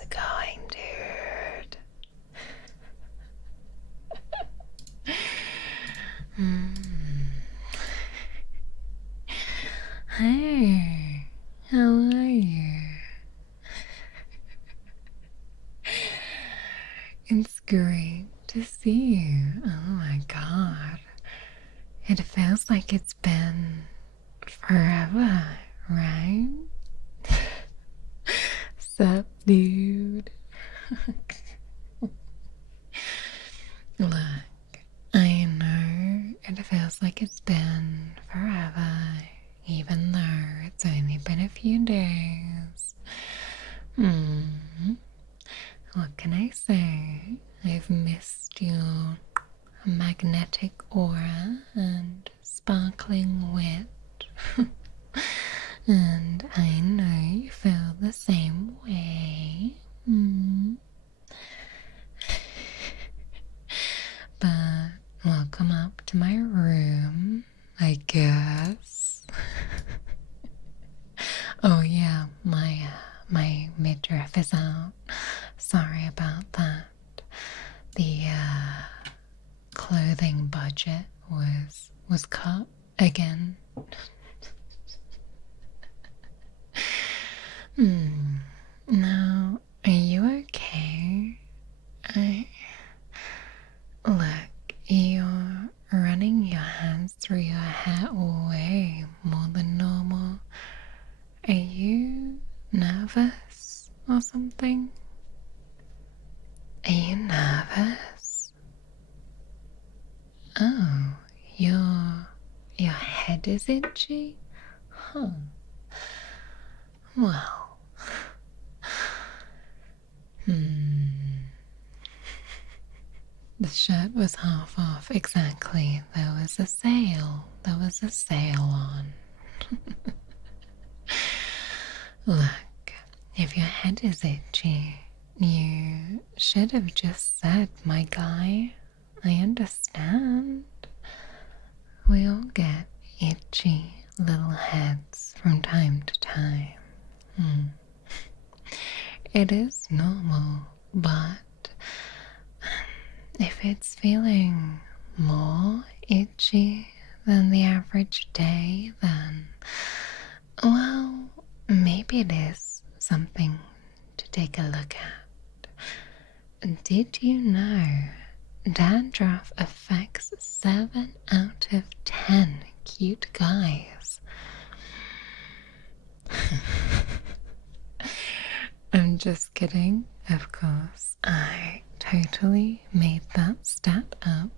it going, dude? Hey, how are you? It's great to see you. Oh my god. It feels like it's been forever, right? Sup, dude? Look, I know it feels like it's been forever, even though it's only been a few days. What can I say? I've missed your magnetic aura and sparkling wit. And I know you feel the same way. But welcome up to my room, I guess. Oh yeah, my midriff is out. Sorry about that. The clothing budget was cut again. Now, are you okay? Look, you're running your hands through your hair way more than normal. Are you nervous or something? Are you nervous? Oh, your head is itchy? Huh. Well. The shirt was half off, exactly. There was a sale. There was a sale on. Look, if your head is itchy, you should have just said, my guy. I understand. We all get itchy little heads from time to time. It is normal, but if it's feeling more itchy than the average day, then, well, maybe it is something to take a look at. Did you know dandruff affects 7 out of 10 cute guys? I'm just kidding, of course. I totally made that stat up.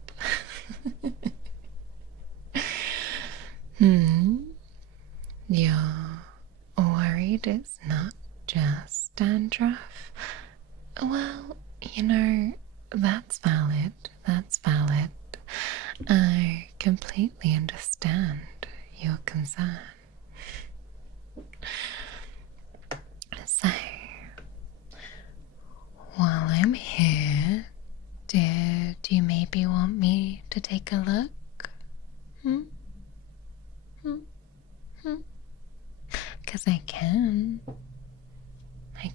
You're worried it's not just dandruff? Well, you know, that's valid. That's valid. I completely understand your concern. So, while I'm here, did you maybe want me to take a look? Because I can. I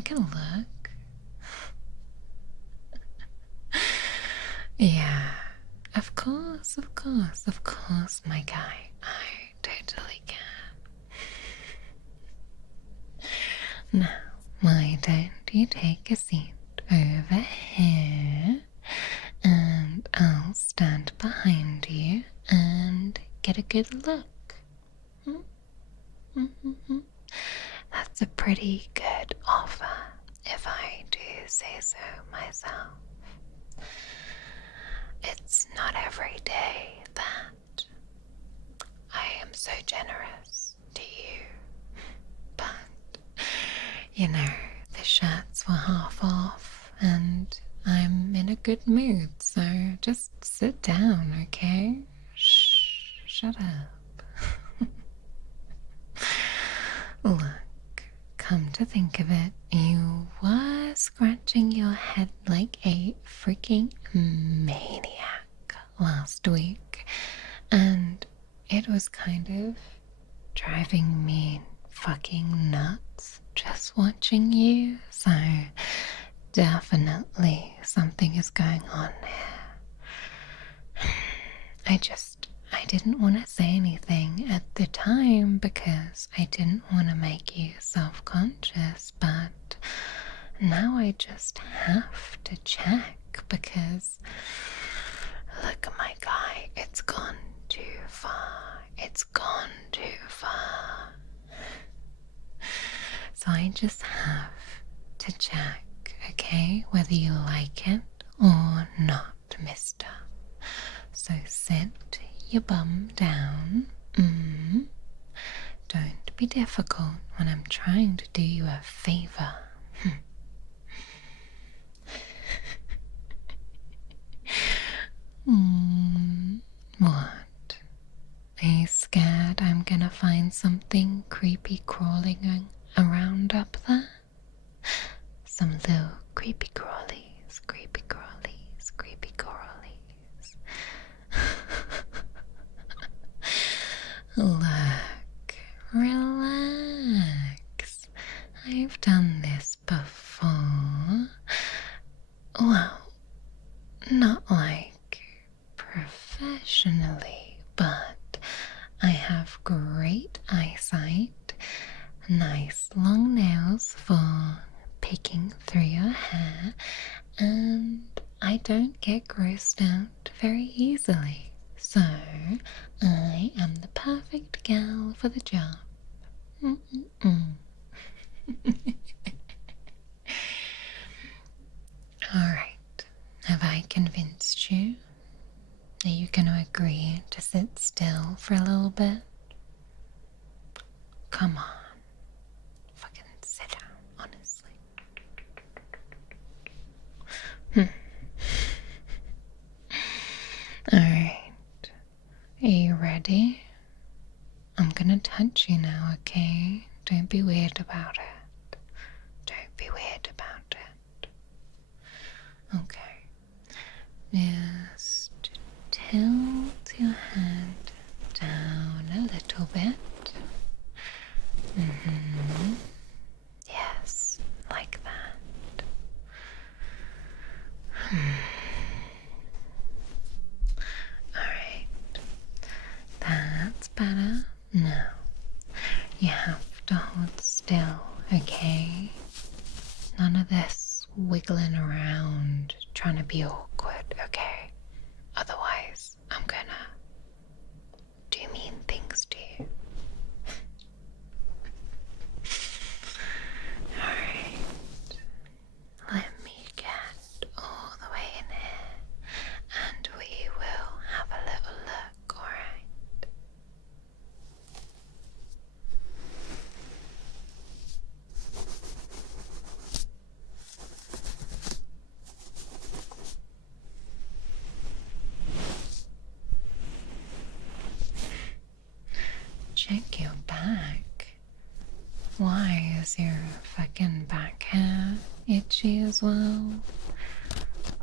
can look. Yeah, of course, my guy. I totally can. Now, why don't you take a seat over here and I'll stand behind you and get a good look. That's a pretty good offer, if I do say so myself. It's not every day that I am so generous to you, but you know, the shirts were half off and I'm in a good mood, so just sit down, okay? Shh, shut up. Look, come to think of it, you were scratching your head like a freaking maniac last week, and it was kind of driving me fucking nuts just watching you, so definitely something is going on here. I didn't want to say anything at the time because I didn't want to make you self-conscious, but now I just have to check because look at my guy, it's gone too far. It's gone too far. So I just have to check, okay, whether you like it or not, mister. So sit your bum down. Don't be difficult when I'm trying to do you a favor. What? Are you scared I'm gonna find something creepy crawling around up there? Some little creepy crawlies, creepy crawlies, creepy crawlies. Look, relax. I've done this before. Well, not like professionally, but I have great eyesight, nice long nails for picking through your hair, and I don't get grossed out very easily. So, I am the perfect gal for the job. Alright, have I convinced you? Are you going to agree to sit still for a little bit? Come on. Fucking sit down, honestly. Alright. Are you ready? I'm gonna touch you now, okay? Don't be weird about it. Don't be weird about it. Okay. Just tilt your head down a little bit. Yes, like that. Alright. That's better. Now, you have to hold still, okay? None of this wiggling around, trying to be awkward, okay? Otherwise, I'm gonna do mean things to you. Alright. Let me get all the way in here, and we will have a little look, alright? Check your back. Why is your fucking back hair itchy as well?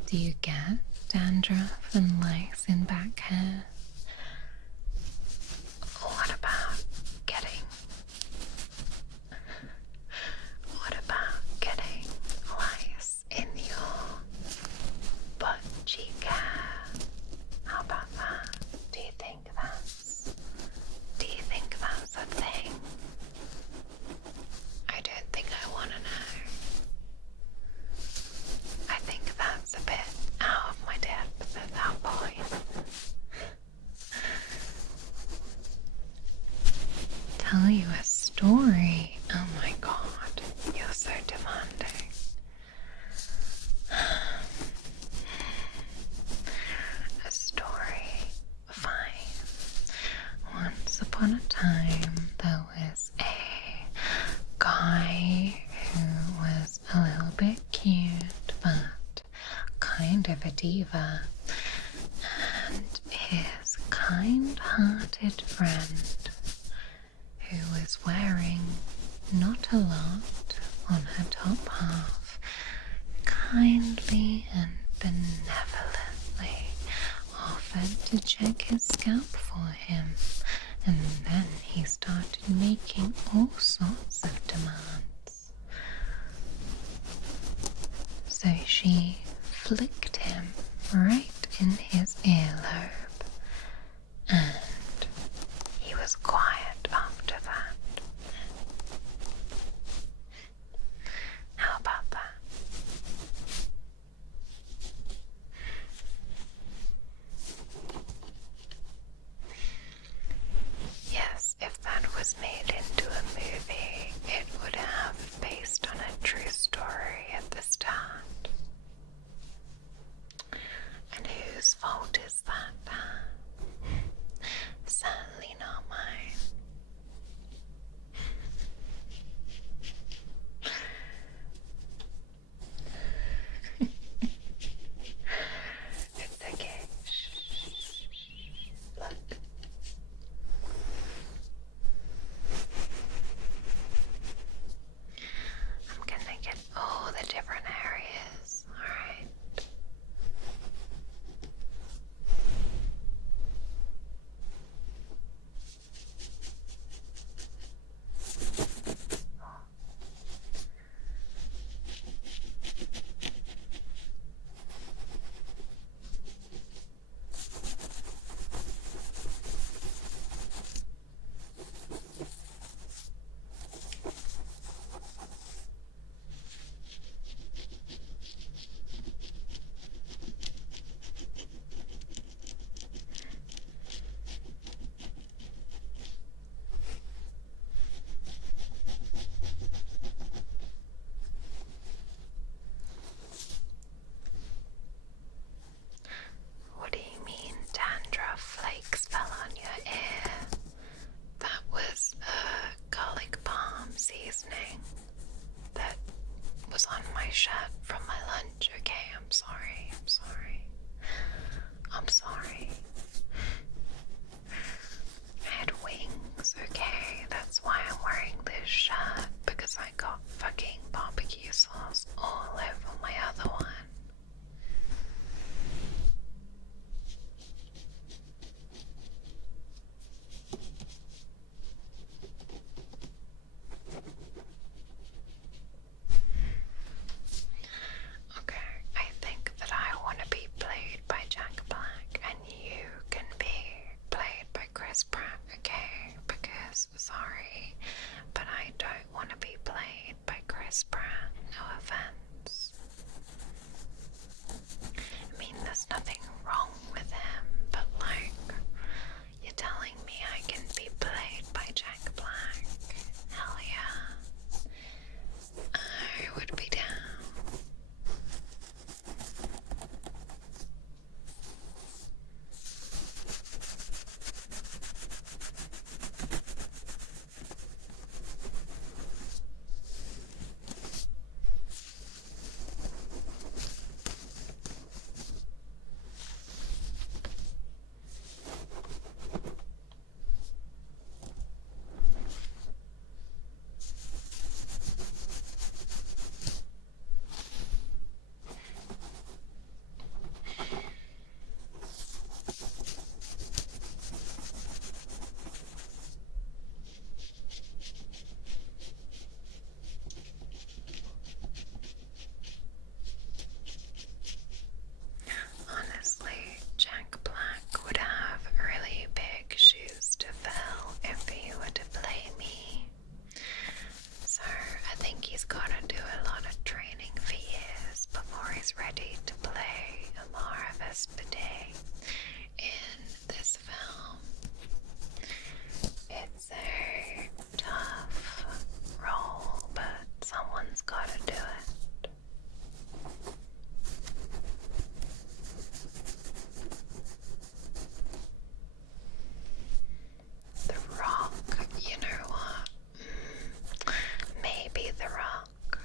Do you get dandruff and lice in back hair? What about getting lice in your butt cheek hair? How about that? Do you think that's a thing? I don't think I want to know. I think that's a bit out of my depth at that point. Tell you a story? Oh my god, you're so demanding. A story? Fine. Once upon a time, there was a guy who was a little bit cute, but kind of a diva, and his kind-hearted friend, who was wearing not a lot on her top half, kindly and benevolently offered to check his scalp for him, and then he started making all sorts of demands. she flicked him right in his earlobe, and he was quiet after that. How about that? Yes, if that was made into a movie, it would have based on a true story at the start. And whose fault is that? Certainly not mine. It's okay. Look. I'm gonna get all the different areas, alright? What do you mean dandruff flakes fell on your ear? That was garlic balm seasoning that was on my shirt from my lunch. Okay, I'm sorry. I had wings, okay? That's why I'm wearing this shirt, because I got fucking barbecue sauce all over my other one. Okay, I think that I want to be played by Jack Black and you can be played by Chris Pratt, okay? Because, sorry, but I don't want to be played by Chris Pratt, no offense. I mean, there's nothing wrong with him, but like, you're telling me I can be played by Jack Black? Hell yeah. I would be down. Honestly, Jack Black would have really big shoes to fill if he were to play me. So I think he's got to do a lot of training for years before he's ready to play a maravespidae in this film. It's a tough role, but someone's got to do it. The Rock, you know what? Maybe The Rock.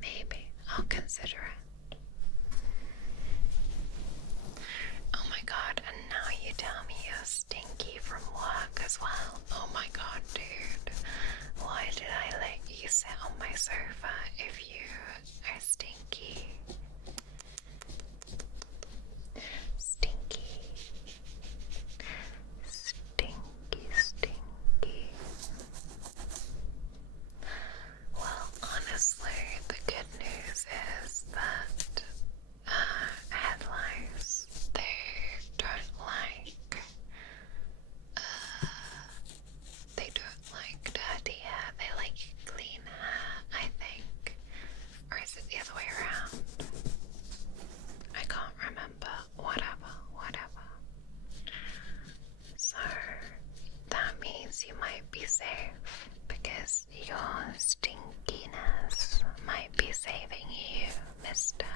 Maybe. I'll consider it. Oh my god, and now you tell me you're stinky from work as well. Oh my god, dude. Why did I let you sit on my sofa if you are stinky? Stinky. Well, honestly, might be safe because your stinkiness might be saving you, mister.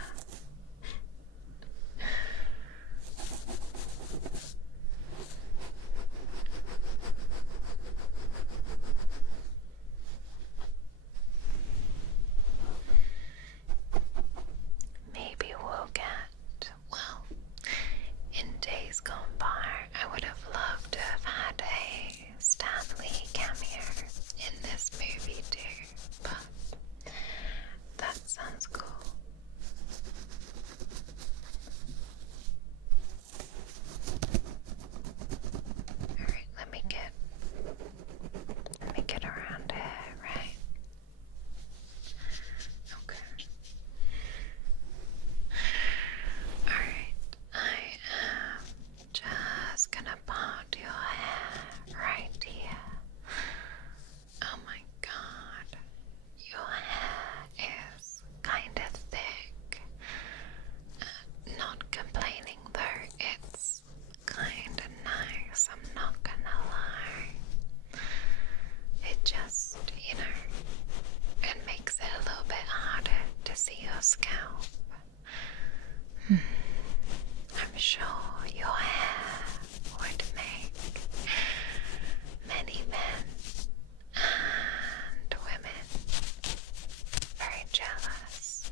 Maybe we'll get, well, in days gone by, I would have loved to have had a Stanley cameo in this movie too, but that sounds cool. Alright, let me get around here, right? Okay. Alright, I am just gonna part your hair right here. Oh my god, your hair is kinda thick. Not complaining though, it's kinda nice, I'm not gonna lie. It just, it makes it a little bit harder to see your scalp. I'm sure your hair would make many men and women very jealous.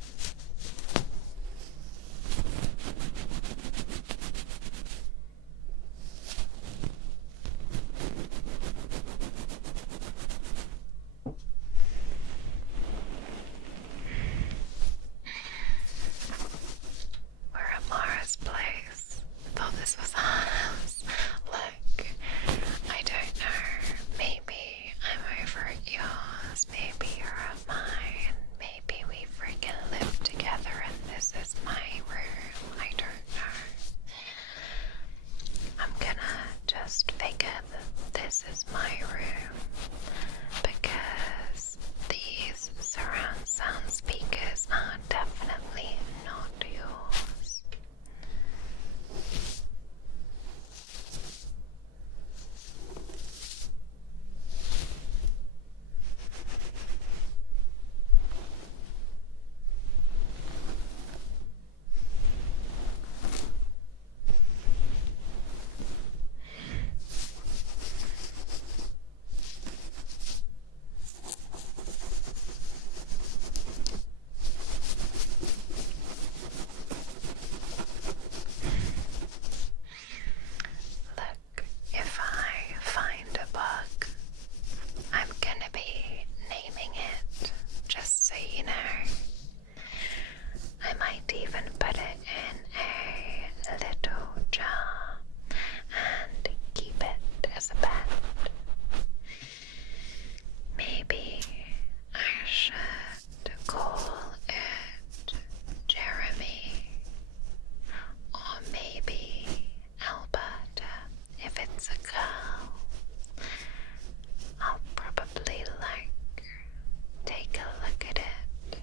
We're at Mara's place. Thought this was our house. Look, I don't know. Maybe I'm over at yours. Maybe you're at mine. Maybe we freaking live together and this is my room. I don't know. I'm gonna just figure that this is my room because these surround sound speakers are definitely not yours. Look, if I find a bug, I'm gonna be naming it, just so you know. I might even put it in a little jar and keep it as a pet. Maybe I should call it Jeremy, or maybe Alberta if it's a girl. I'll probably take a look at it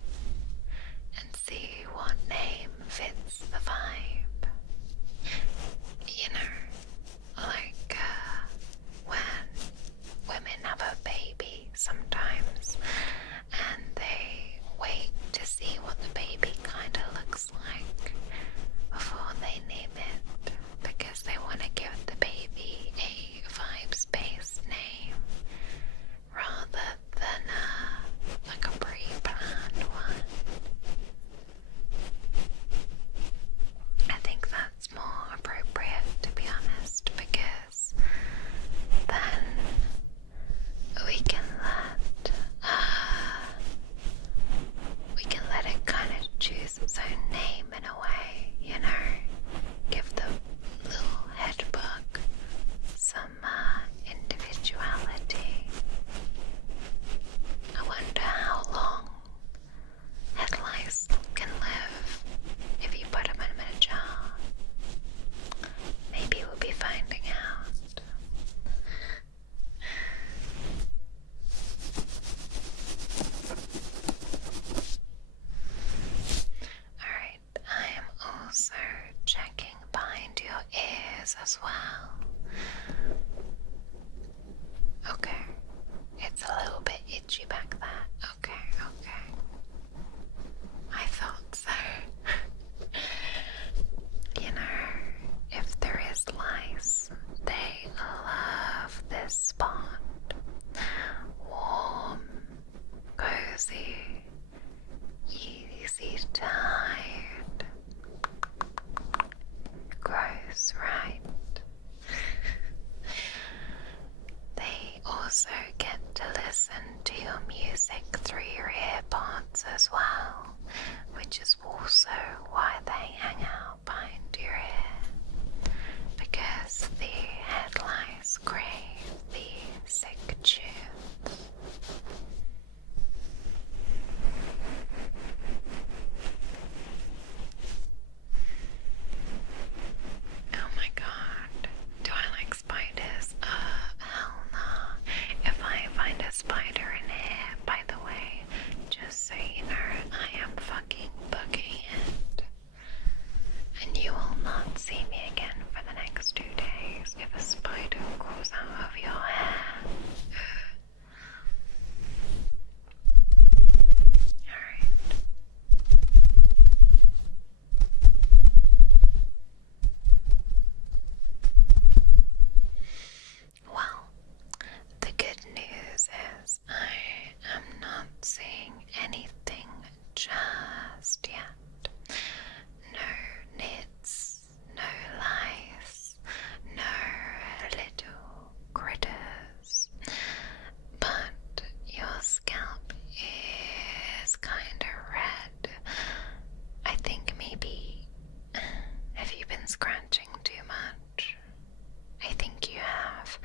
and see what name fits the vibe. When women have a baby sometimes and they wait to see what the baby kind of looks like before they name it because they want to give the baby a vibes-based name rather than a pre-planned one. I think that's more appropriate, to be honest, because then we can let listen to your music through your earpods as well, which is also why they hang out behind your ear, because the headlights crave the sick tunes. Oh my god, do I like spiders? Hell no. If I find a spider in here, by the way, just so you know, I am fucking booking it. And you will not see me again for the next 2 days if a spider crawls out of your hair. Alright. Well, the good news is I am not seeing anything just yet. No nits, no lice, no little critters. But your scalp is kinda red. I think maybe have you been scratching too much? I think you have.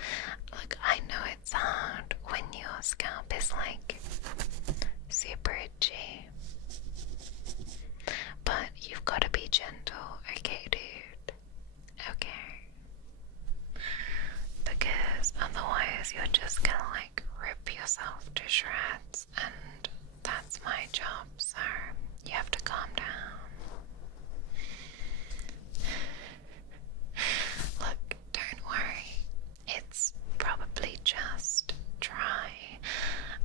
Look, I know it's hard when your scalp is like super itchy, but you've got to be gentle, okay, dude? Okay. Because otherwise you're just gonna like rip yourself to shreds, and that's my job, so you have to calm down. Look, don't worry. It's probably just dry.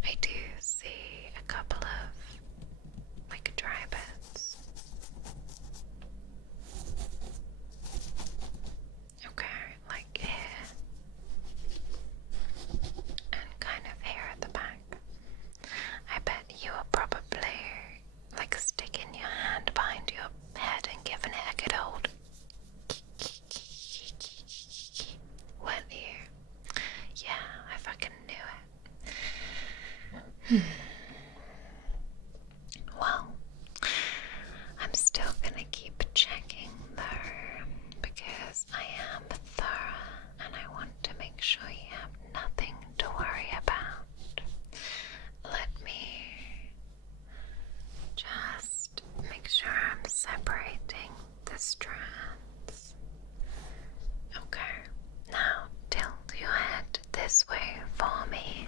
I do see a couple of like dry bits. Okay, like here. And kind of here at the back. I bet you are probably like sticking your hand behind your head and giving it a good old weren't you? Yeah, I fucking knew it. Well, I'm still gonna keep checking though, because I am thorough and I want to make sure you have nothing to worry about. Let me just make sure I'm separating the strands. Okay, now tilt your head this way for me.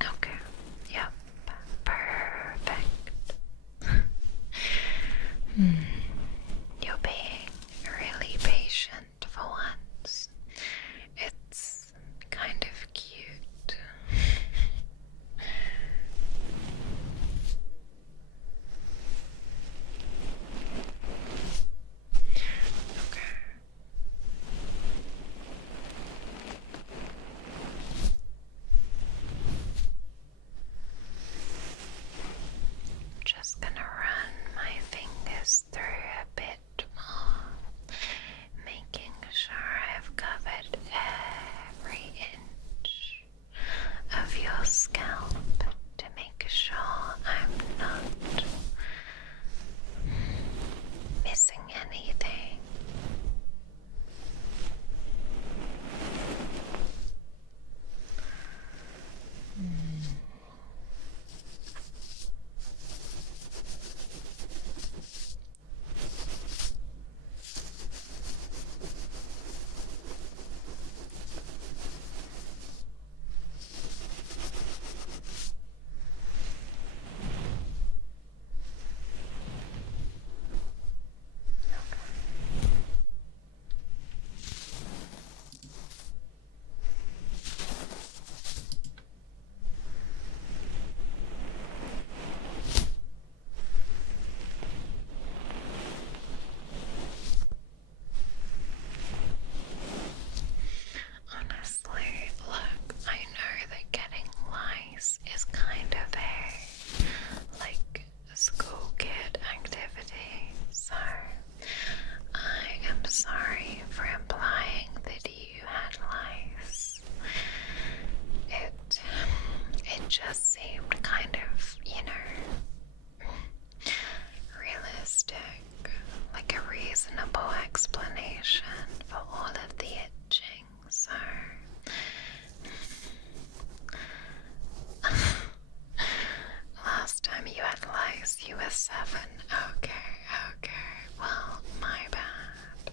Okay. just seemed kind of, realistic, like a reasonable explanation for all of the itching, so last time you had lice, you were 7. Okay. Well, my bad.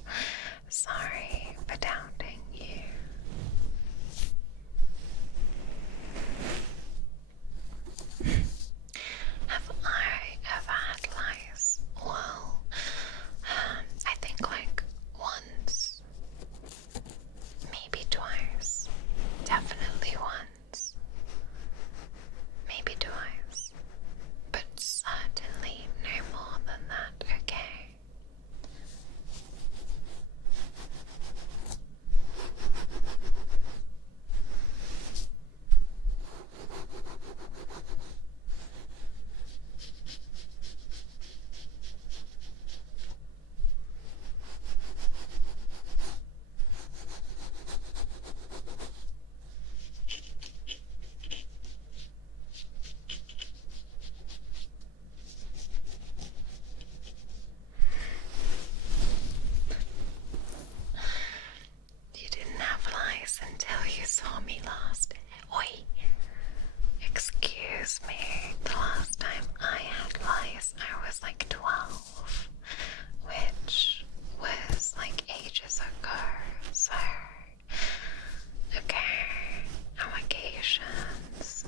Sorry for doubting you. Have I ever had lice? Well, I think like once, maybe twice, definitely once, maybe twice, but certainly no more than that, okay? You didn't have lice until you saw me last. Oi! Excuse me. The last time I had lice, I was like 12, which was like ages ago. So, okay, allegations.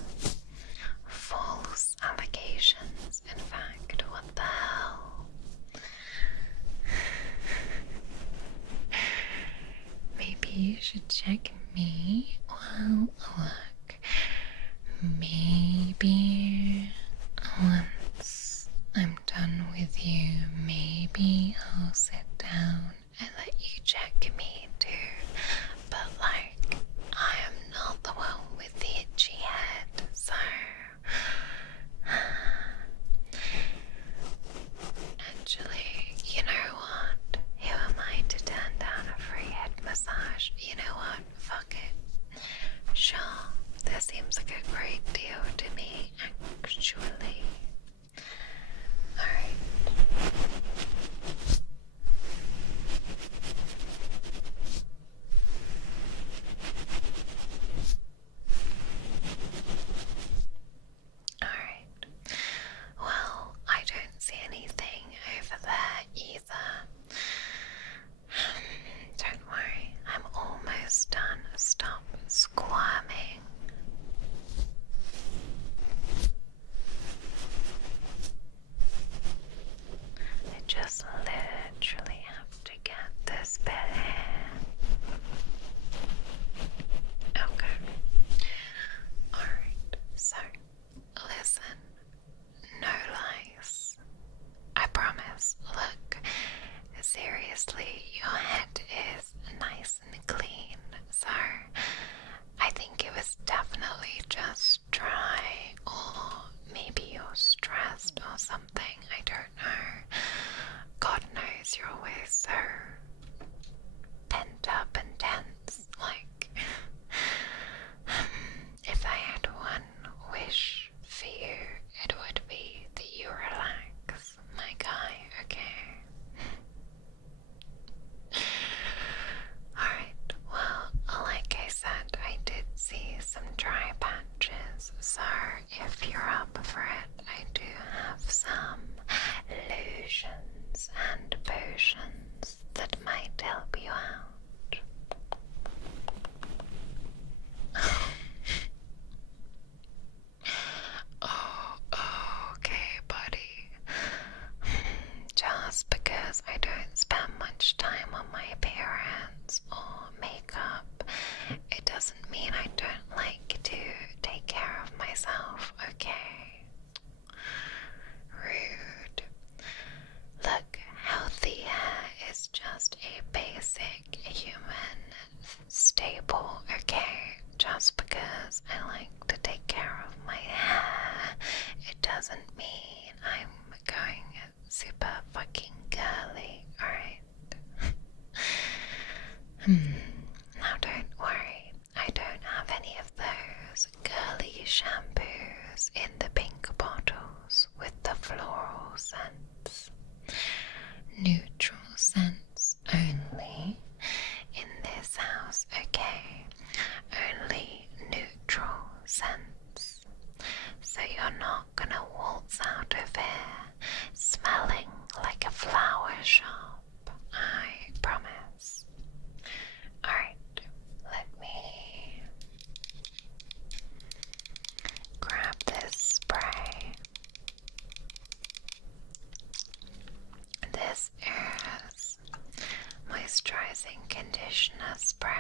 False allegations, in fact. What the hell? Maybe you should check me. Well, look, maybe once I'm done with you, maybe I'll sit down and let you check me too. But like, I am not the one with the itchy head, so actually, you know what? Who am I to turn down a free head massage? You know what? Fuck it. Sure, that seems like a great deal to me, actually. Alright. Alright. Well, I don't see anything over there either. Don't worry, I'm almost done. Stop squirming. I just literally have to get this bit here. Okay. Alright, so listen. No lies. I promise. Look, seriously, your head is nice and clean, so I think it was definitely just dry, or maybe you're stressed or something. I don't know. God knows you're always so pent up and tense. Like, if I had one wish for you, it would be that you relax, my guy, okay? Alright, well, like I said, I did see some dry patches, so if you're up for it, I do have some lotions and potions that might help you out. Oh, okay, buddy. Just because I don't spend much time on my appearance or makeup, it doesn't mean I don't like to take care of myself, okay? Rude. Look, healthy hair is just a basic human staple, okay? Just because I like to take care of my hair, it doesn't mean I'm going super fucking girly, alright? Now don't worry, I don't have any of those girly shampoos is in the pink bottles with the floral scents. Neutral scents only in this house, okay? Only neutral scents. So you're not gonna waltz out of here smelling like a flower shop, I promise. Alright, let me grab this spray. This is Moisturizing Conditioner Spray.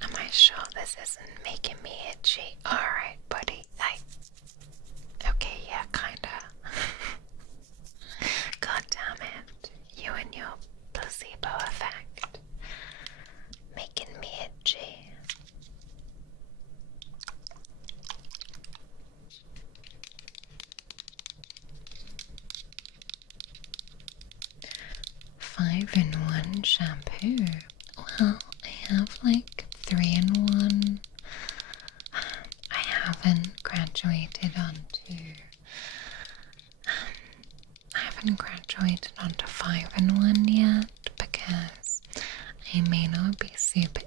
Am I sure this isn't making me itchy? Alright, buddy. Okay, yeah, kinda. God damn it. You and your placebo effect. Making me itchy. Five-in-one shampoo. Well, I have like 3-in-1. I haven't graduated onto 5-in-1 yet because I may not be super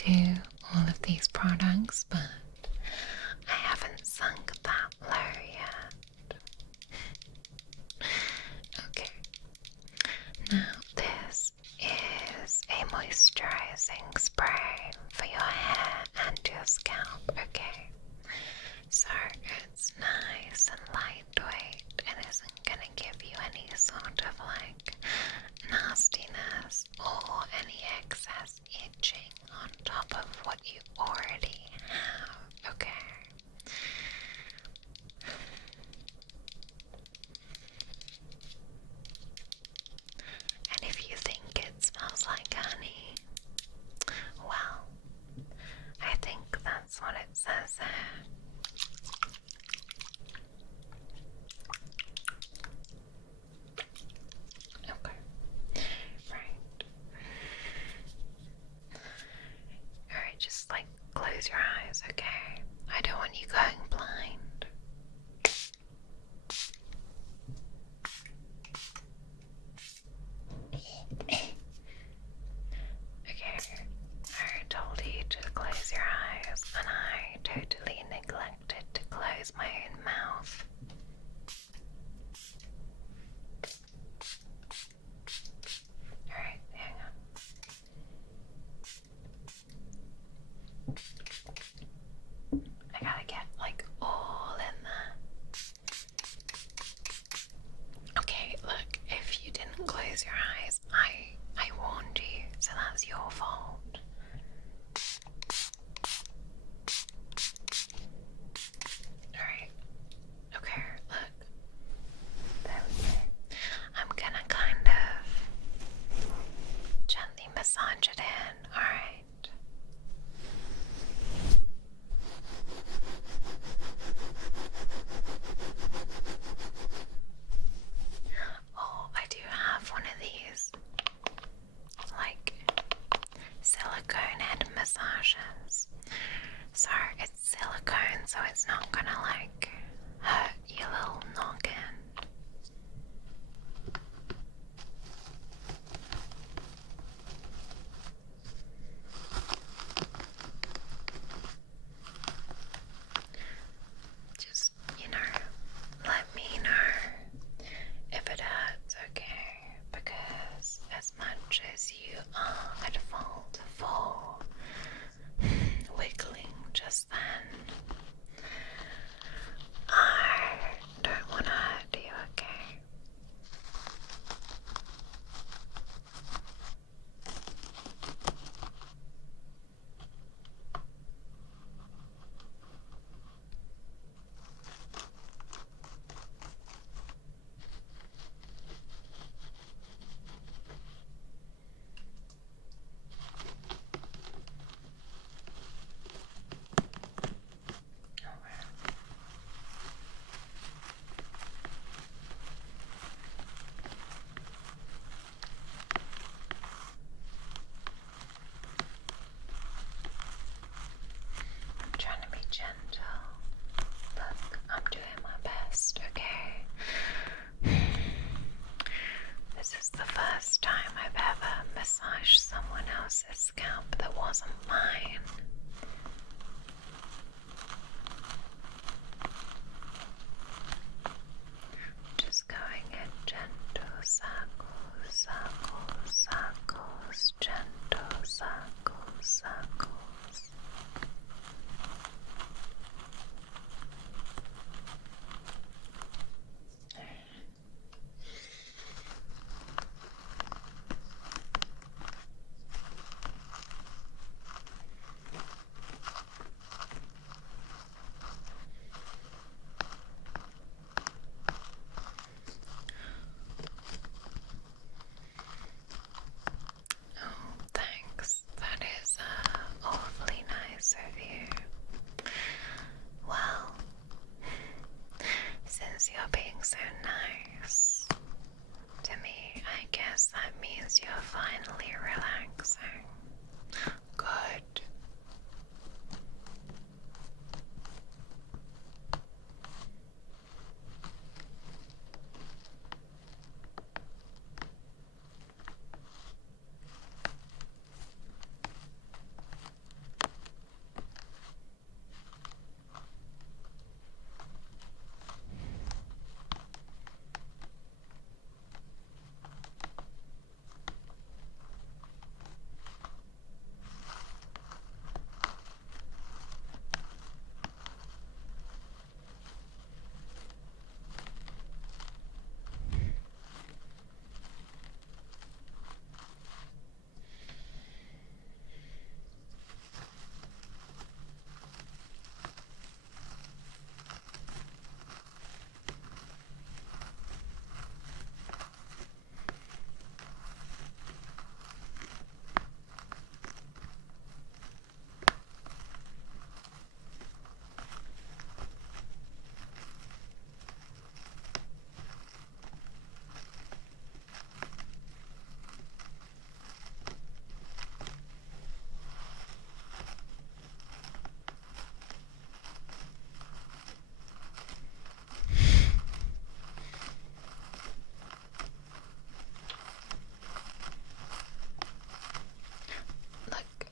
into all of these products, but I haven't sunk that low yet. Okay, now this is a moisturizing spray for your hair and your scalp, okay? So it's nice and lightweight and isn't gonna give you any sort of like nastiness or any excess itching on top of what you already have, okay? And if you think it smells like honey, well, I think that's what it says there. Okay, right. Alright, just like close your eyes, okay? I don't want you going blind. Okay, I told you to close your eyes, and I totally neglected to close my own mouth. Alright, hang on. I gotta get like all in there. Okay, look, if you didn't close your eyes, I warned you, so that's your fault. Alright. Okay, look. There we go. I'm gonna kind of gently massage it in, alright? Oh, I do have one of these, like, silicone head massages. So it's silicone, so it's not gonna, like, hurt your little noggin. Just, let me know if it hurts, okay? Because as much as you are at fault for wiggling just then, I don't want to hurt you, okay? means you're finally relaxing. Good.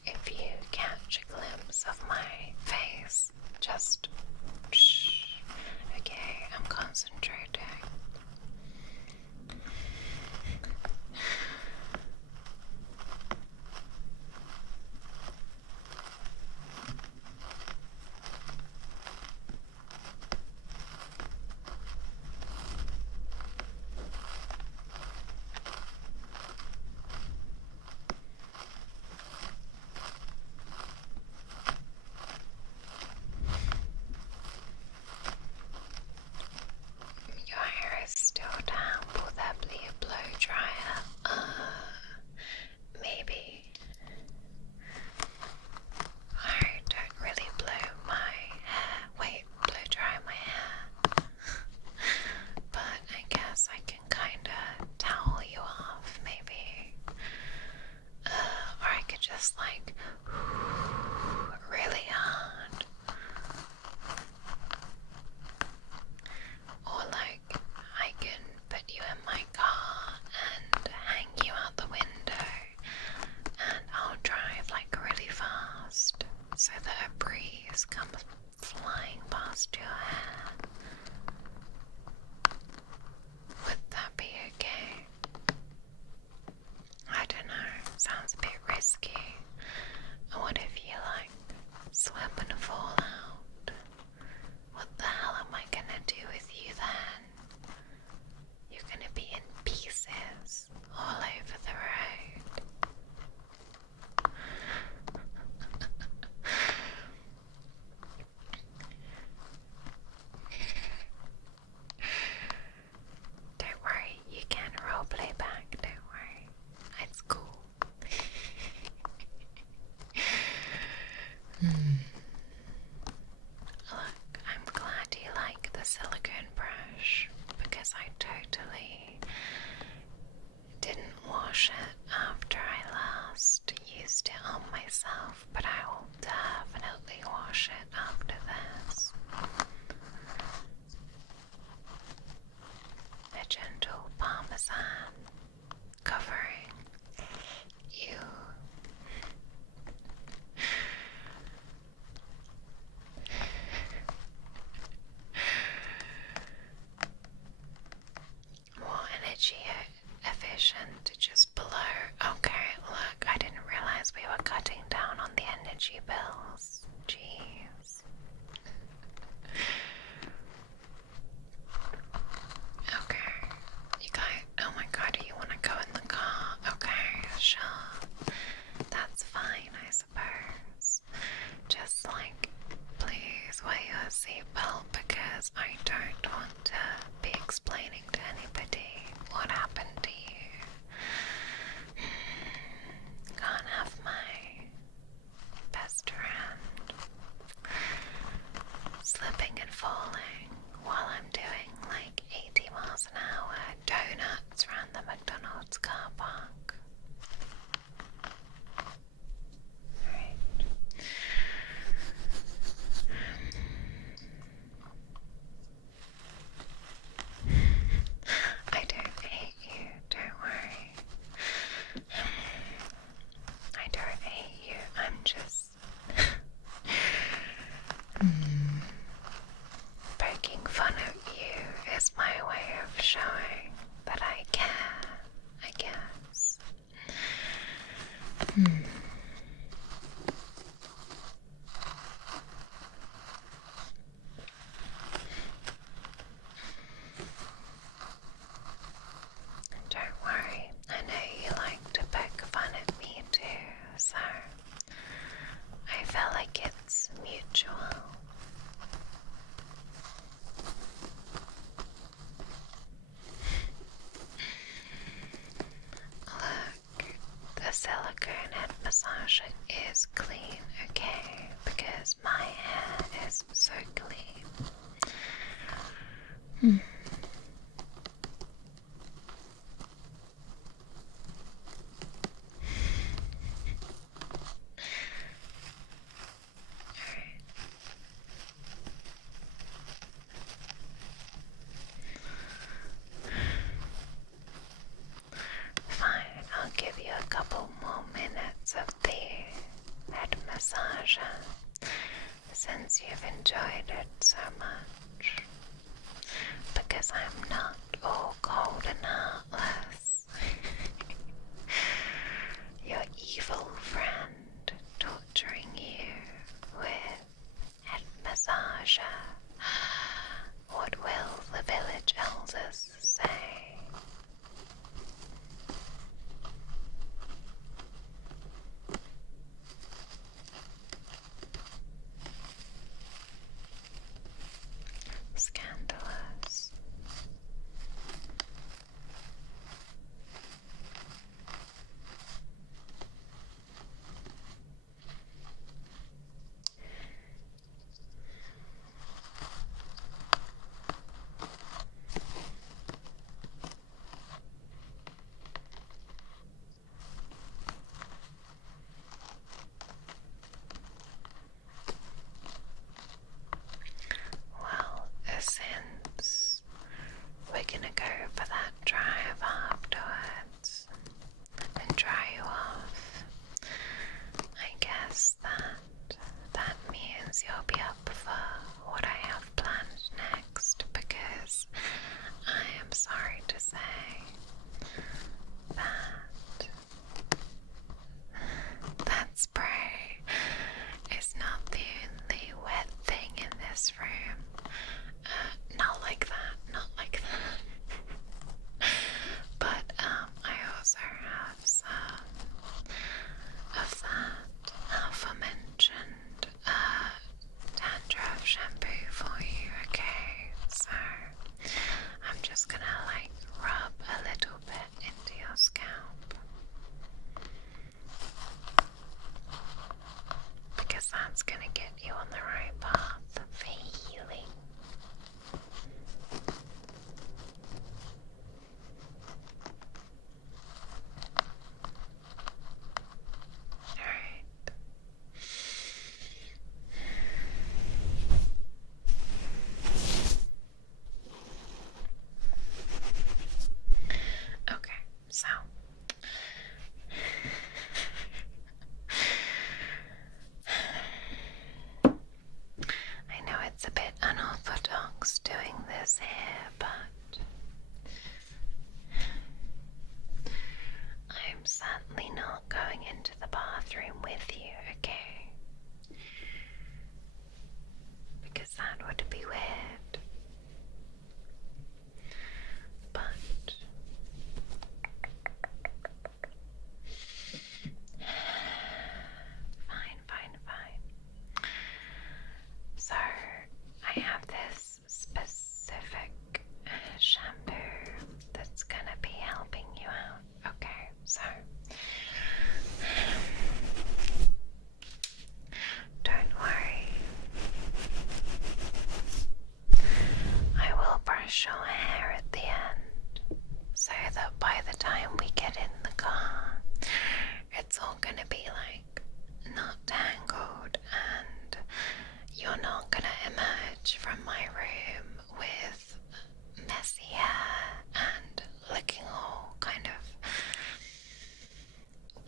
If you catch a glimpse of my face, just shh. Okay, I'm concentrating. Your hair is still damp. Will that be a blow dryer? Maybe. I don't really blow my hair. Wait, blow dry my hair. But I guess I can kinda towel you off, maybe. Or I could just like really hard. Or like I can put you in my car and hang you out the window, and I'll drive like really fast so that a breeze comes flying past your hair. Would that be okay? I don't know, sounds a bit risky. Don't worry, I know you like to poke fun at me too, so I feel like it's mutual. Look, the silicone head massager is clean, okay? Because my hair is so clean. Fine, I'll give you a couple more minutes of the head massager since you've enjoyed it so much. Because I'm not all cold and heartless. Your evil friend torturing you with head massager. What will the village elders say? Scandalous. Well, since we're gonna go for that drive afterwards and dry you off, I guess that means you'll be up for what I have planned next, because I am sorry to say that spray is not the only wet thing in this room. Not like that, not like that. But I also have some of that aforementioned dandruff shampoo for you, okay? So I'm just gonna like rub a little bit into your scalp, because that's gonna get you on the right path for healing. Alright. Okay, so I know it's a bit unorthodox doing this here, but I'm certainly not going into the bathroom with you, okay? Because that would be weird. But fine. So I have this specific shampoo that's gonna be helping you out. Okay, so don't worry. I will brush your hair at the end so that by the time we get in the car, it's all gonna be like not tangled, and you're not gonna emerge from my room with messy hair and looking all kind of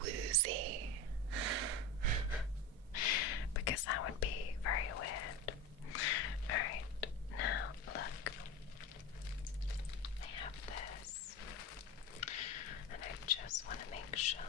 woozy, because that would be very weird. Alright, now look, I have this, and I just want to make sure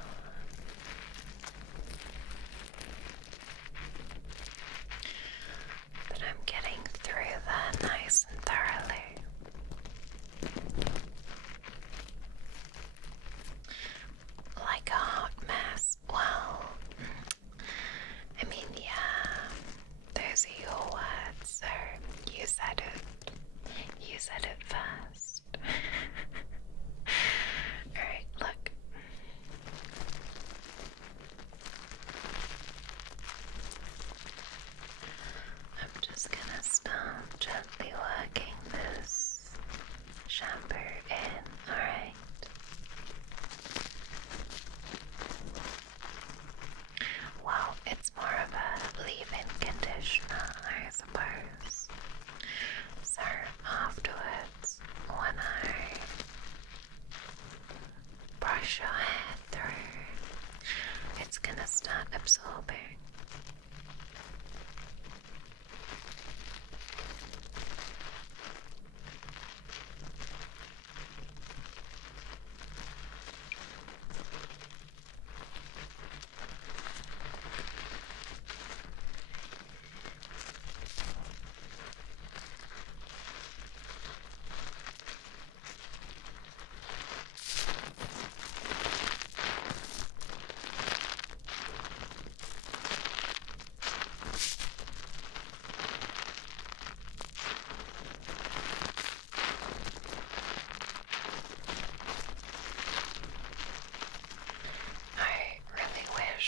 just gonna start absorbing.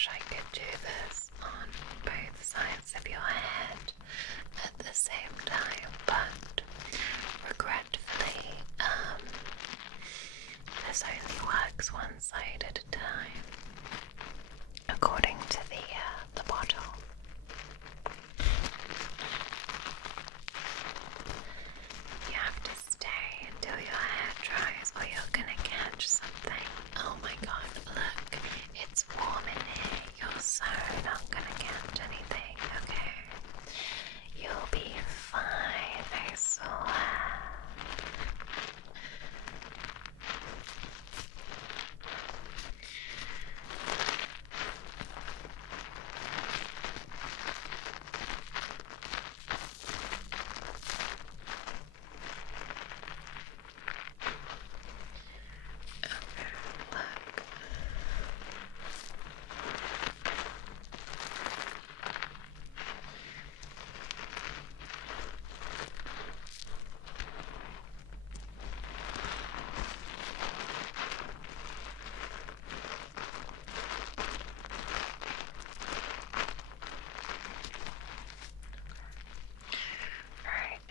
I could do this on both sides of your head at the same time, but regretfully, this only works one side at a time, according to the bottle. You have to stay until your hair dries, or you're gonna catch something. Oh my god, look, it's warm in here. You're so not gonna catch anything, okay? You'll be fine, I swear.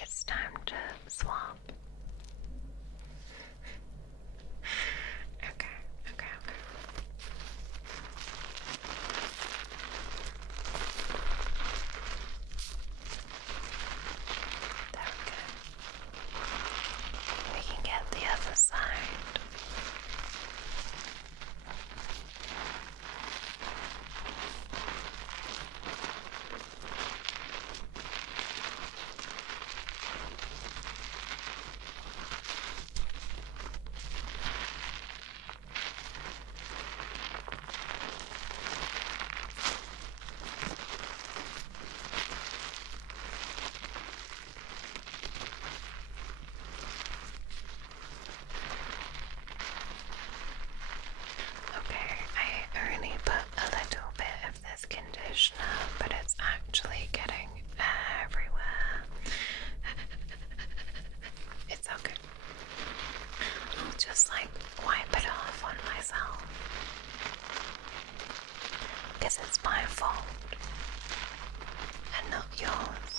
It's time to swap. Okay. There we go. We can get the other side. I only put a little bit of this conditioner, but it's actually getting everywhere. It's okay. I'll just wipe it off on myself, because it's my fault and not yours.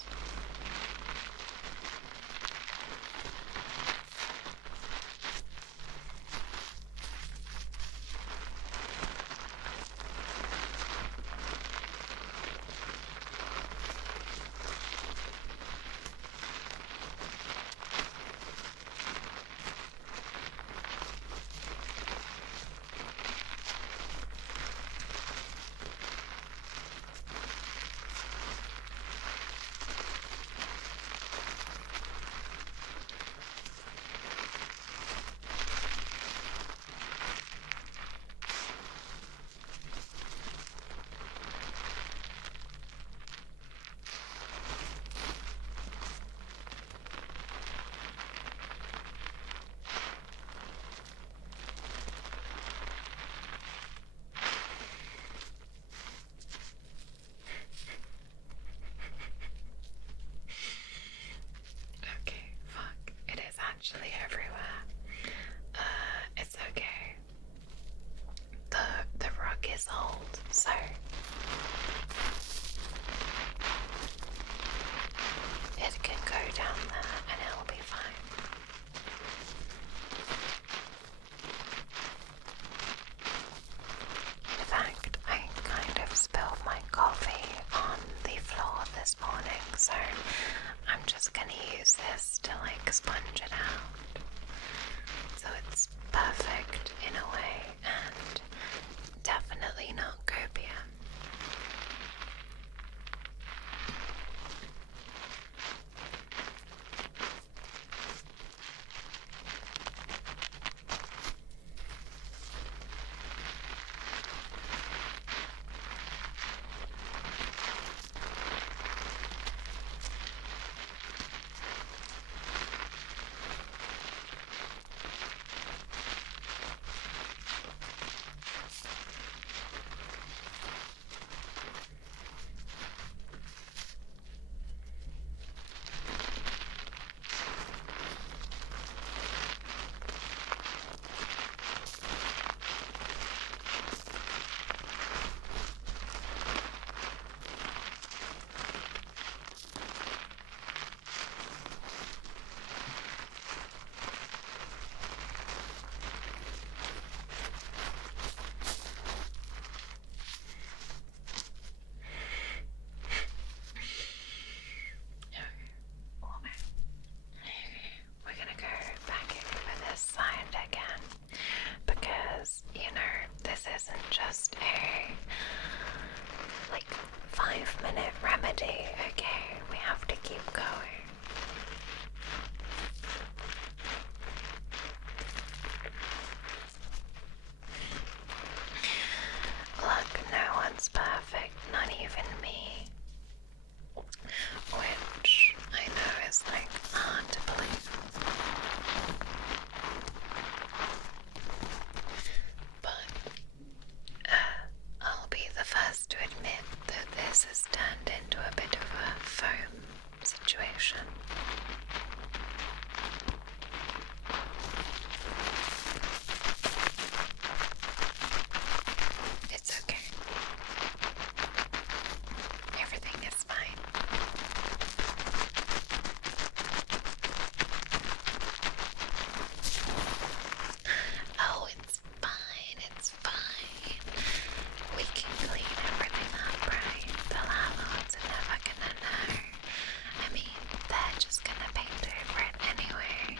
Actually everywhere. It's okay. The rug is old, so it can go down there and it'll be fine. In fact, I kind of spilled my coffee on the floor this morning, so I'm just gonna use this to sponge it out. So it's perfect in a way and definitely not copious. isn't just a like 5-minute remedy, okay? We have to keep going. Look, no one's perfect, not even me. Which I know is like hard to believe. But I'll be the first to admit that this has turned into a bit of a foam situation. It's okay. Everything is fine. Oh, it's fine, it's fine. We can clean everything up, right? The landlords are never gonna know. I mean, they're just gonna paint over it anyway.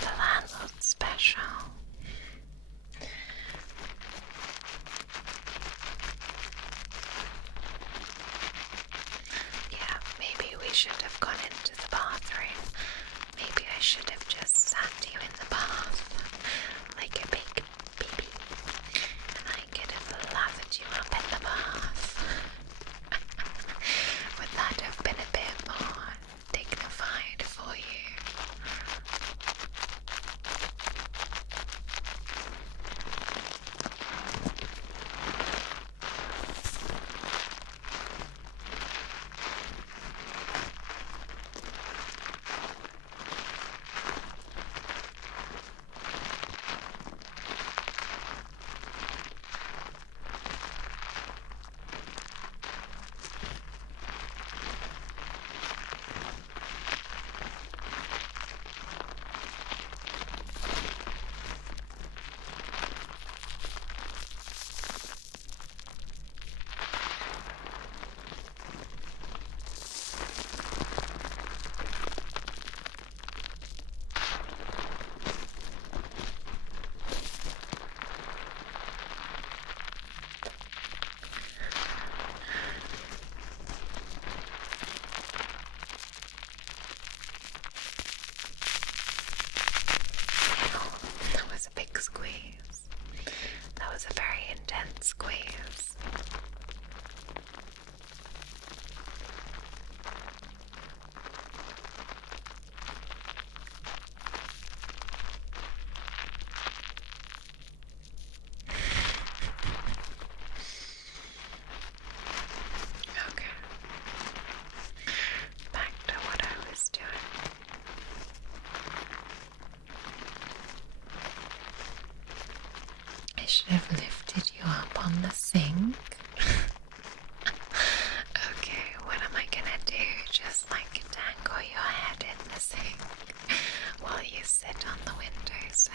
The landlord's special. Yeah, maybe we should have gone into the bathroom. Maybe I should have just sat you in the bath like a big baby, and I could have lathered you up in the bath. Would that have been a bit more dignified for you? That was a big squeeze. That was a very intense squeeze. Okay. Back to what I was doing. I should have lifted you up on the sink. Okay, what am I gonna do? Just like dangle your head in the sink while you sit on the windowsill.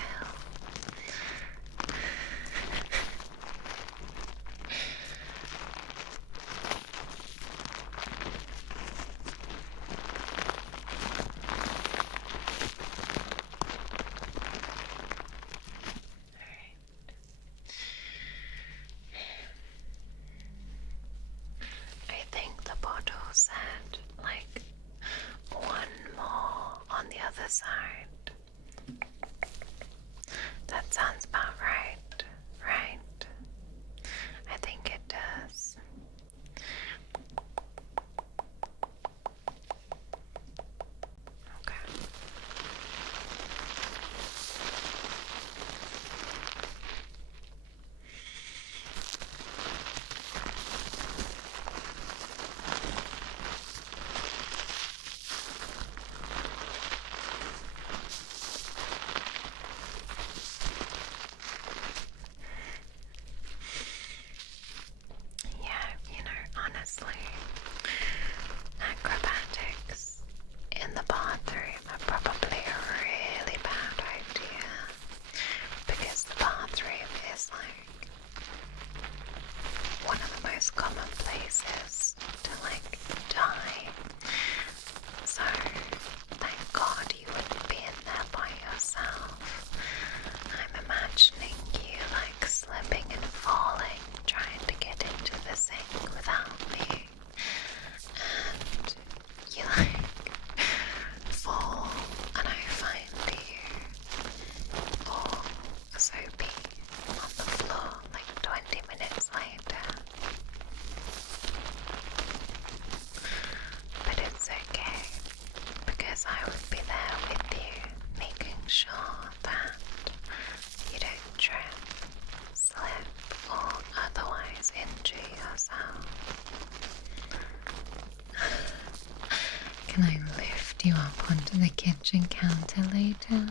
kitchen counter later?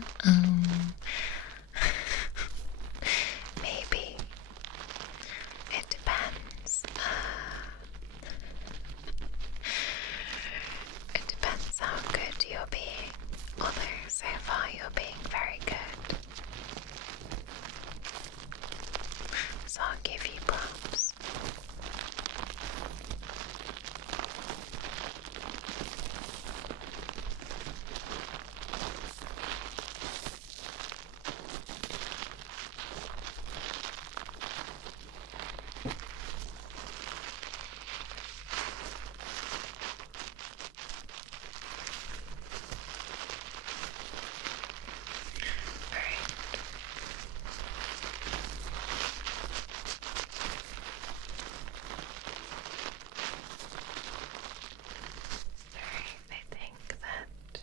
Maybe. It depends. It depends how good you're being. Although so far you're being very good. So I'll give you props. I think that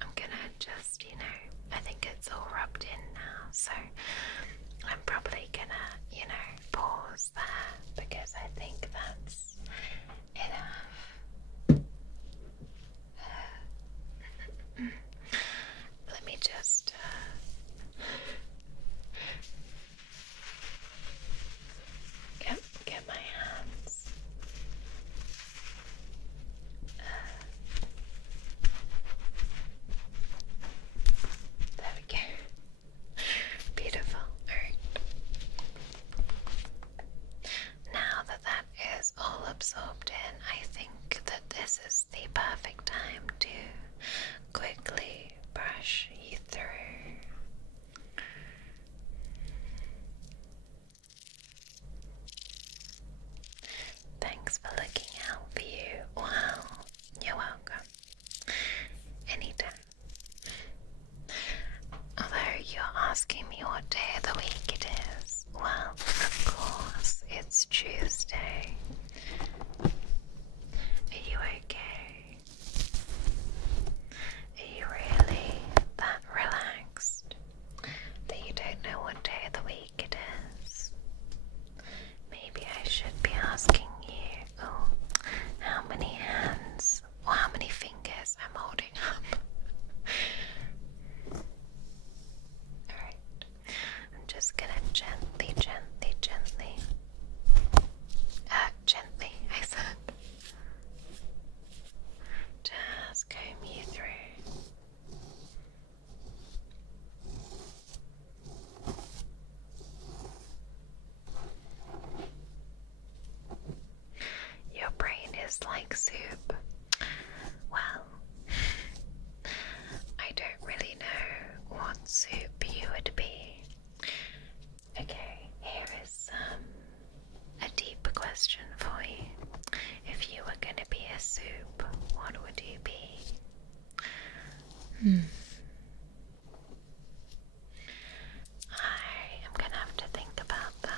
I'm gonna just, I think it's all rubbed in now, so I'm probably gonna, pause there because I think that's enough. Let me just get my hands. There we go. Beautiful. Alright. Now that that is all absorbed in, I think that this is the perfect time to quickly brush you through. Thanks for looking out for you. Well, you're welcome. Anytime. Although you're asking me what day of the week it is, well, of course, it's Tuesday. Are you okay? Are you really that relaxed that you don't know what day of the week it is? Maybe I should be asking you, how many hands or how many fingers I'm holding up. Alright, I'm just gonna gently, I said, just comb you through. Your brain is like soup. Well, I don't really know what soup you would be. Okay, here is a deeper question for you. If you were going to be a soup, what would you be? I am going to have to think about that.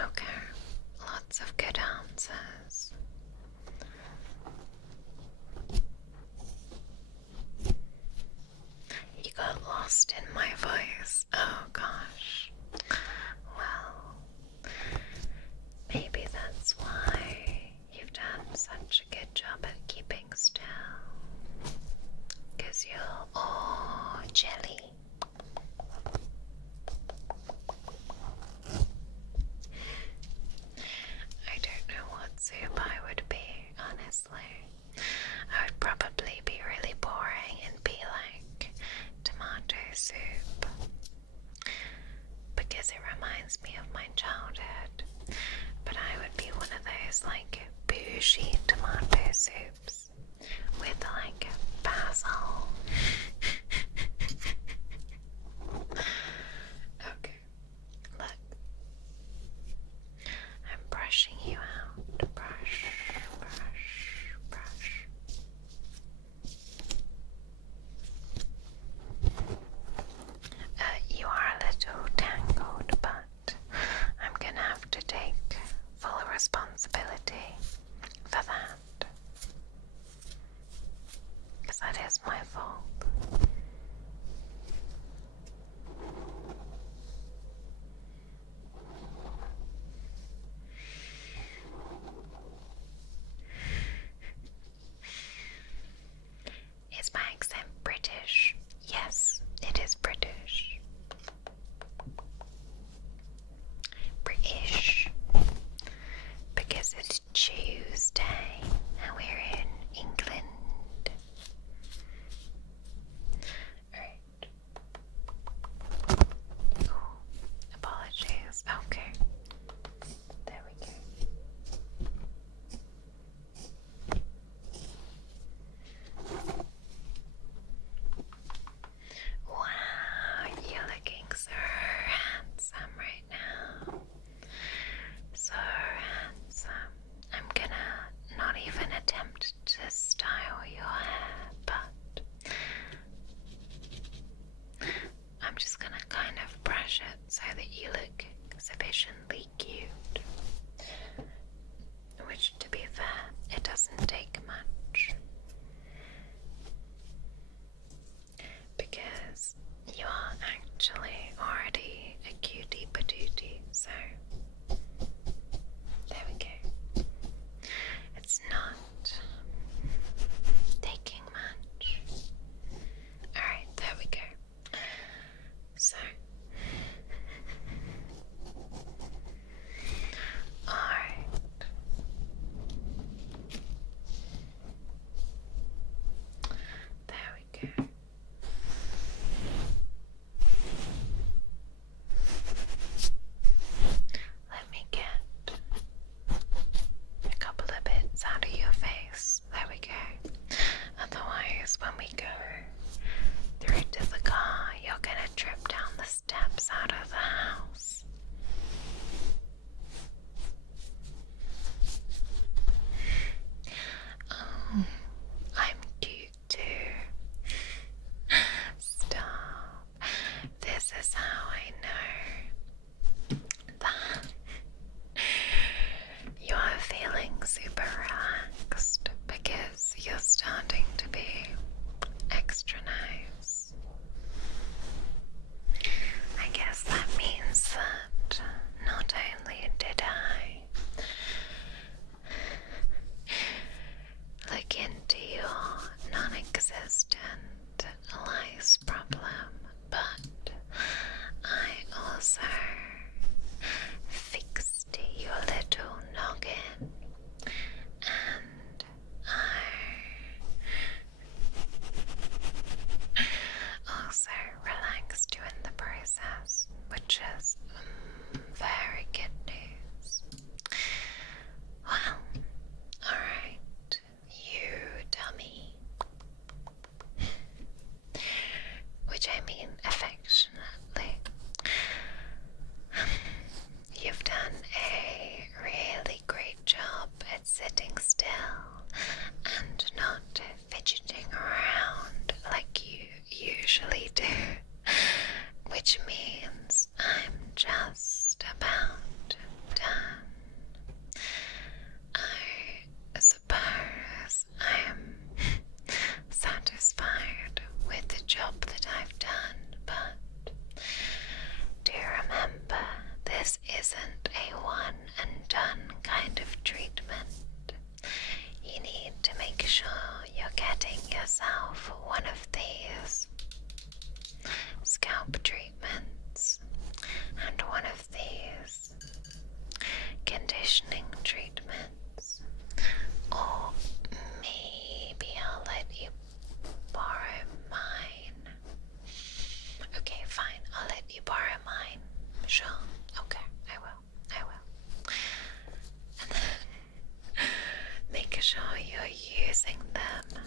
Okay, lots of good answers. You got lost in my voice. Oh gosh. Well, maybe that's why you've done such a good job at keeping still. 'Cause you're all jelly. I don't know what soup I would be, honestly. I would probably be really boring and be like tomato soup. Because it reminds me of my childhood. But I would be one of those like bougie tomato soups with like basil. Okay, look. I'm brushing you out. Brush, brush, brush. which is very good news. Well, alright, you dummy. Which I mean affectionately. You've done a really great job at sitting still and not fidgeting around like you usually do, which means I'm just about done. I suppose I am satisfied with the job that I've done, but do remember, this isn't a one and done kind of treatment. You need to make sure you're getting yourself one of these scalp treatments and one of these conditioning treatments, or maybe I'll let you borrow mine. Okay, fine, I'll let you borrow mine. Sure, okay, I will. And then make sure you're using them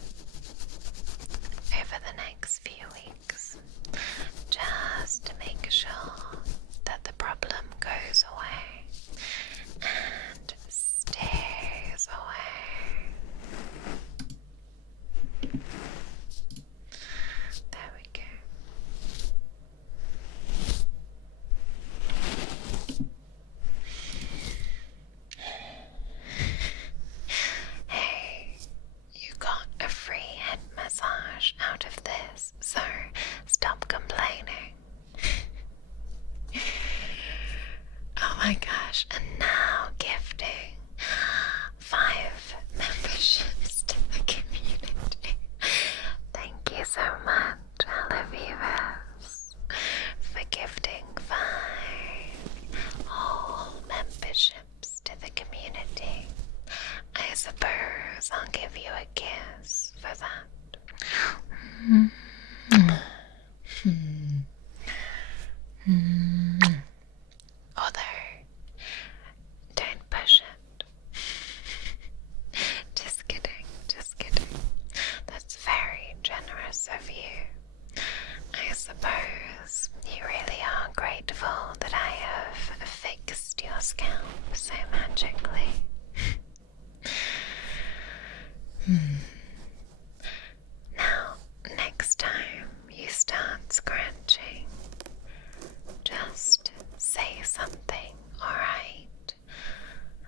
over the next few weeks, just to make sure that the problem goes away and stays away. There we go. Hey, you got a free head massage out of this, so stop complaining. Oh my gosh, and now gifting 5 memberships to the community. Thank you so much, Alavivas, for gifting 5 whole memberships to the community. I suppose I'll give you a kiss for that. Although, don't push it. Just kidding, just kidding. That's very generous of you. I suppose you really are grateful that I have fixed your scalp so magically. Now, next time you start scratching, just say something, alright?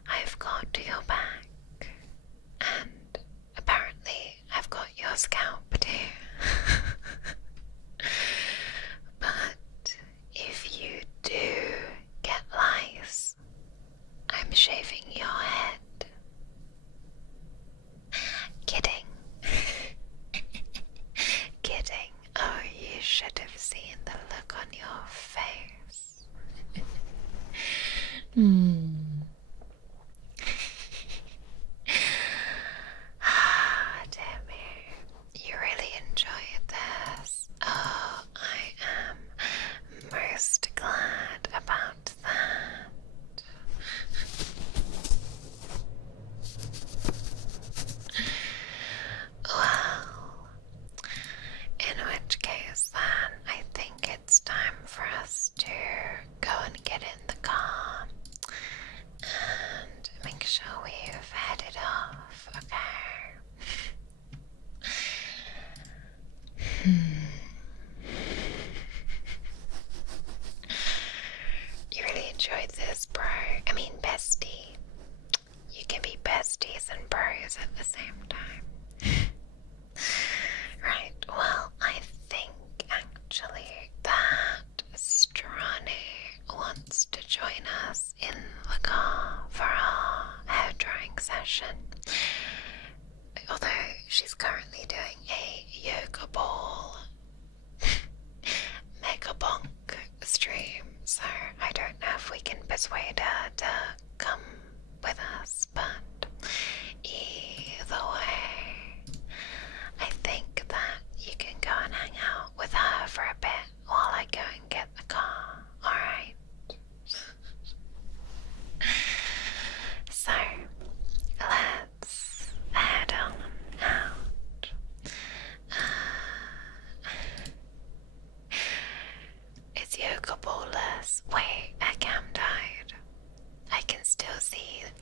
I've got your back, and apparently I've got your scalp too. But if you do get lice, I'm shaving your head. Kidding. Kidding. Oh, you should have seen the look on your face. Dear me, you really enjoyed this. Oh, I am most glad about that. Well, in which case then, I think it's time for us to go and get in the car and make sure we've headed off, okay? You really enjoyed this, bro. I mean, bestie. You can be besties and bros at the same time. Right, well, I think actually that Strani wants to join us in the car for our hair drying session. Although she's currently doing a yoga ball mega bonk stream, so I don't know if we can persuade her to come with us, but either way, I think that you can go and hang out with her for a bit while I go and get the car, alright?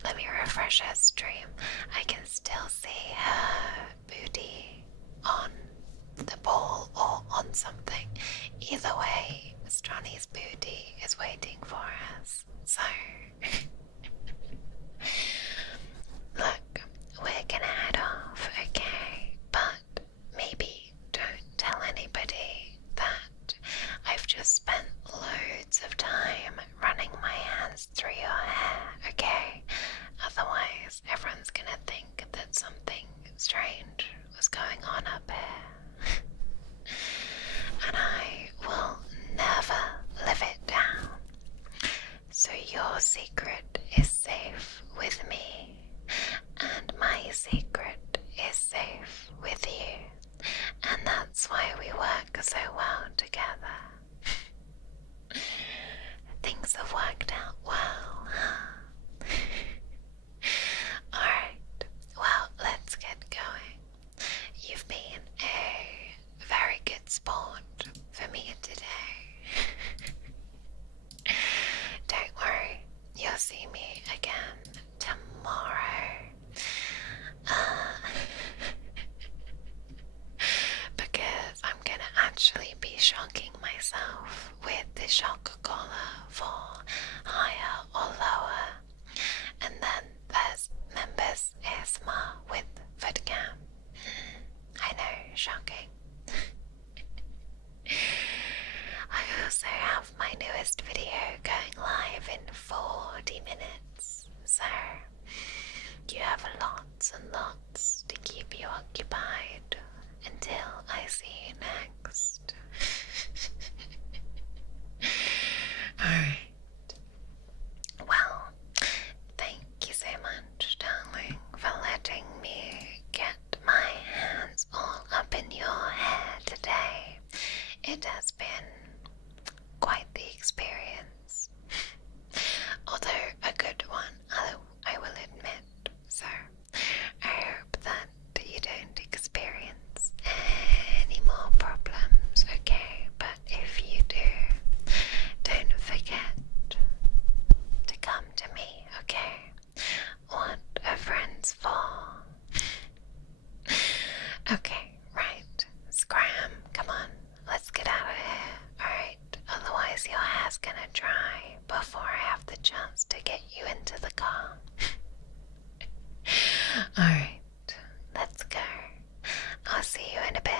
let me refresh her stream. I can still see her booty on the ball or on something. Either way, Strani's booty is waiting for us. So, look, we're gonna head off, okay? But maybe don't tell anybody that I've just spent loads of time running my hands through your hair, okay? Otherwise, everyone's gonna think that something strange was going on up here. And I will never live it down. So your secret is safe with me, and my secret is safe with you. And that's why we work so well together. Things have worked out well, huh? Alright, well, let's get going. You've been a very good sport for me today. Don't worry, you'll see me again tomorrow. Because I'm gonna actually be shocking myself with the shock collar for higher or lower. And then there's members ASMR with footcam. I know, shocking. I also have my newest video going live in 40 minutes, so you have lots and lots to keep you occupied until I see you next. Alright. Well, thank you so much, darling, for letting me get my hands all up in your hair today. It has been quite the experience. Although a good one, I will admit. So, I hope that you don't experience any more problems, okay? But if you do, don't forget to come to me, okay? What are friends for? Okay, right. Scram, come on, let's get out of here, alright? Otherwise your hair's gonna dry before I have the chance to get you into the car. Alright, let's go. I'll see you in a bit.